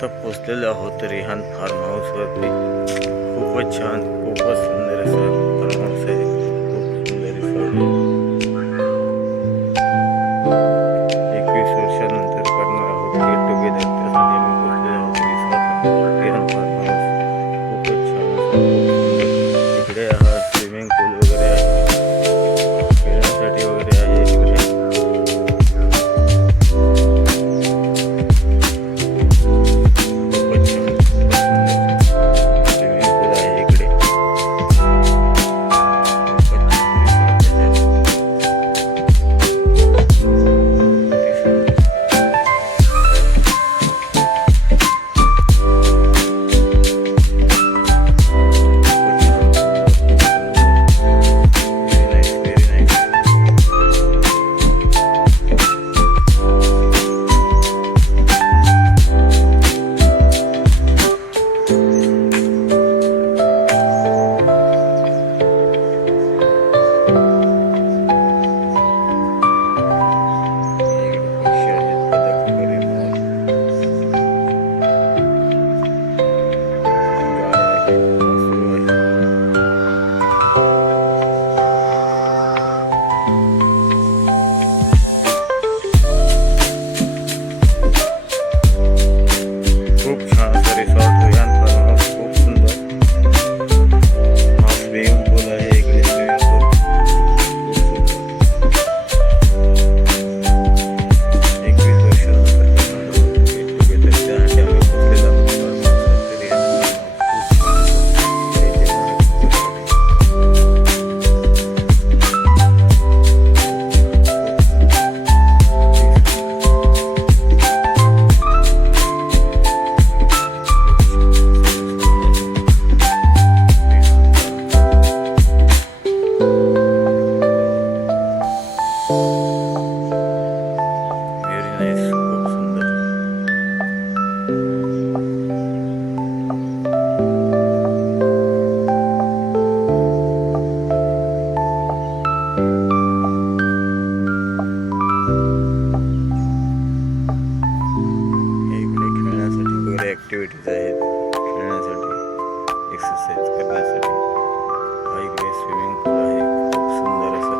आता पोचलेलो आहोत रिहान फार्म हाऊसवरती. खूपच छान, खूपच सुंदर असं फार्म हाऊस आहे. खूप सुंदर रिसॉर्ट आहे. 21 वर्षानंतर करणार आहोत गेट टुगेदर. त्यासाठी आम्ही पोचलेलो आहोत रिसॉर्ट रिहान फार्म हाऊस. खूपच छान असं, खूप सुंदर. इकडे हा स्विमिंग पूल वगैरे आहे, खेळण्यासाठी वगैरे आहे इकडे. ॲक्टिव्हिटीज आहेत खेळण्यासाठी, एक्सरसाइज करण्यासाठी. हा इकडे स्विमिंग पूल आहे, खूप सुंदर असं.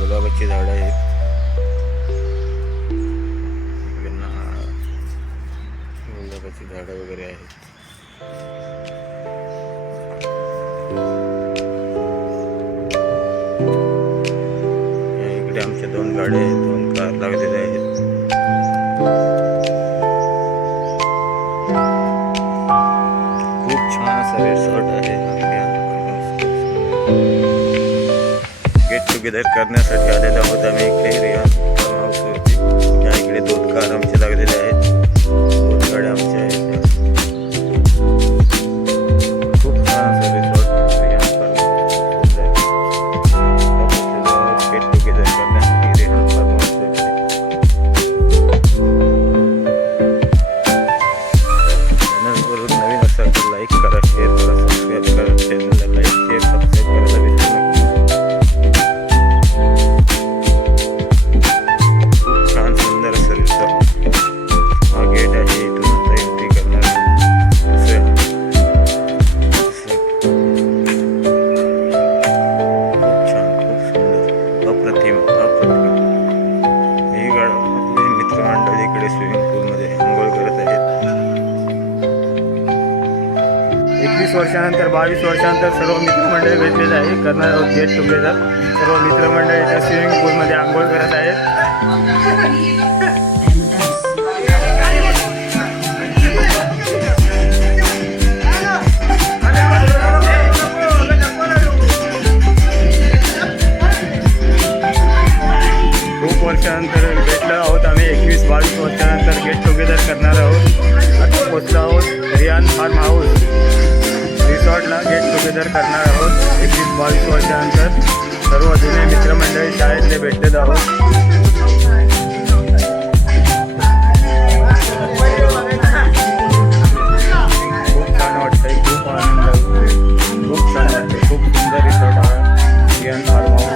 गुलाबाची झाडं आहेत, गुलाबाची झाडं वगैरे आहेत. इकडे आमच्या 2 गाड्या आहेत, 2 कार लागलेल्या आहेत. खूप छान असा रिसॉर्ट आहे. गेट टुगेदर करण्यासाठी आलेलो आहोत आम्ही इकडे रिहान फार्म हाऊसवरती. या इकडे 2 कार आमचे लागलेले आहेत, 2 गाड्या आमच्या आहेत. खूप छान असं resort Rihan farm house. Get together करण्यासाठी रिहान फार्म हाऊसवरती. चॅनलवरून नवीन असाल तर लाईक करा, शेअर करा, सबस्क्राईब करा. चॅनलला लाईक, शेअर, सबस्क्राईब करायला विसरू नका. हा गेट आहे, इथून आता एंट्री 21 वर्षानंतर 22 वर्षानंतर सर्व मित्रमंडळी भेटलेले आहे. करणार आहोत गेट टुगेदर. सर्व मित्रमंडळी त्या स्विमिंग पूलमध्ये आंघोळ करत आहेत. खूप वर्षानंतर भेटलो आहोत आम्ही. 21-22 वर्षानंतर गेट टुगेदर करणार आहोत. आता पोचलो आहोत रियान फार्म हाऊस रिसॉर्टला. गेट टुगेदर करणार आहोत 21-22 वर्षानंतर. सर्व जुने मित्रमंडळी शाळेतले भेटलेलो आहोत. खूप छान वाटतंय, खूप आनंद आहे, खूप छान वाटतंय. खूप सुंदर रिसॉर्ट आहे रियान फार्म हाऊस.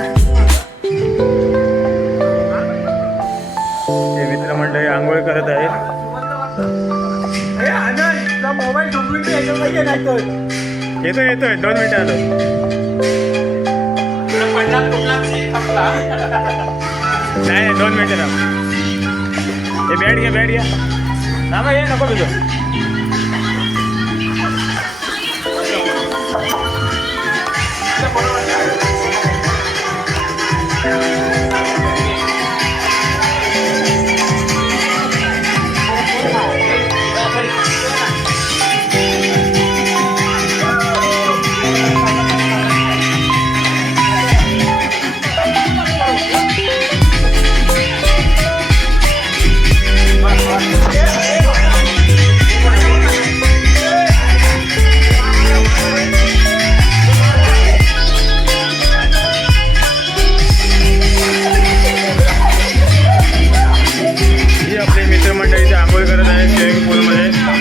हे मित्रमंडळी आंघोळ करत आहेत. येतोय 2 मिनिटं आलो. नाही 2 मिनिटं राहा. हे बॅट घ्या थांबा. हे नको तुझं.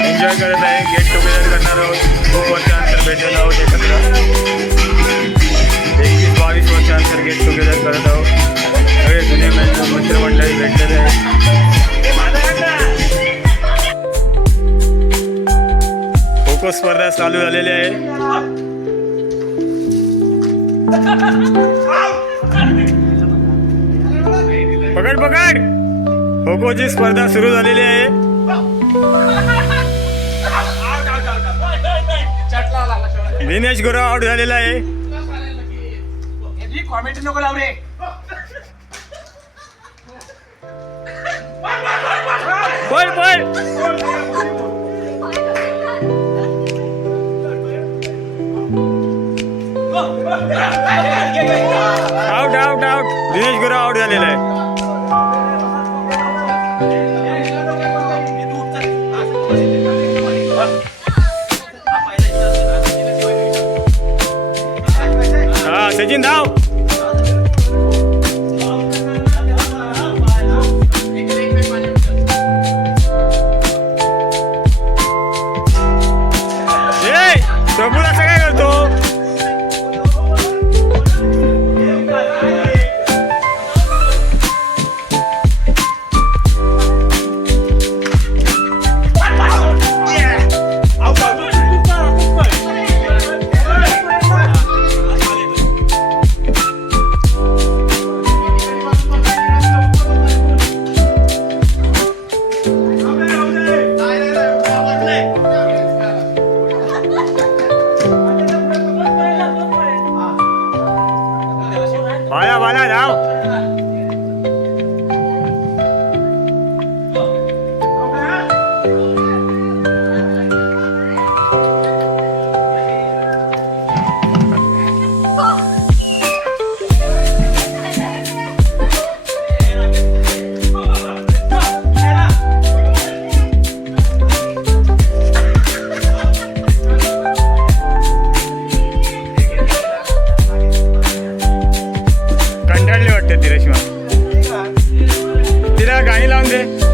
एन्जॉय करत आहे. गेट टुगेदर करणार आहोत. खूप वर्षानंतर भेटलेलो आहोत एकत्र. 21-22 वर्षानंतर गेट टुगेदर करत आहोत. सगळे जुने मित्रमंडळी भेटलेले आहेत. खो खो स्पर्धा चालू झालेली आहे. पकड खो खोची स्पर्धा सुरू झालेली आहे. दिनेश गुरव आउट झालेला आहे. कॉमेंट नको लावू रे. आउट दिनेश गुरव आउट झालेला आहे. सचिन धाव. प्रभूला असं काय करतो. बाला धाव. कंटाळली वाटते ती रेश्मा. तिला गाणी लावून दे.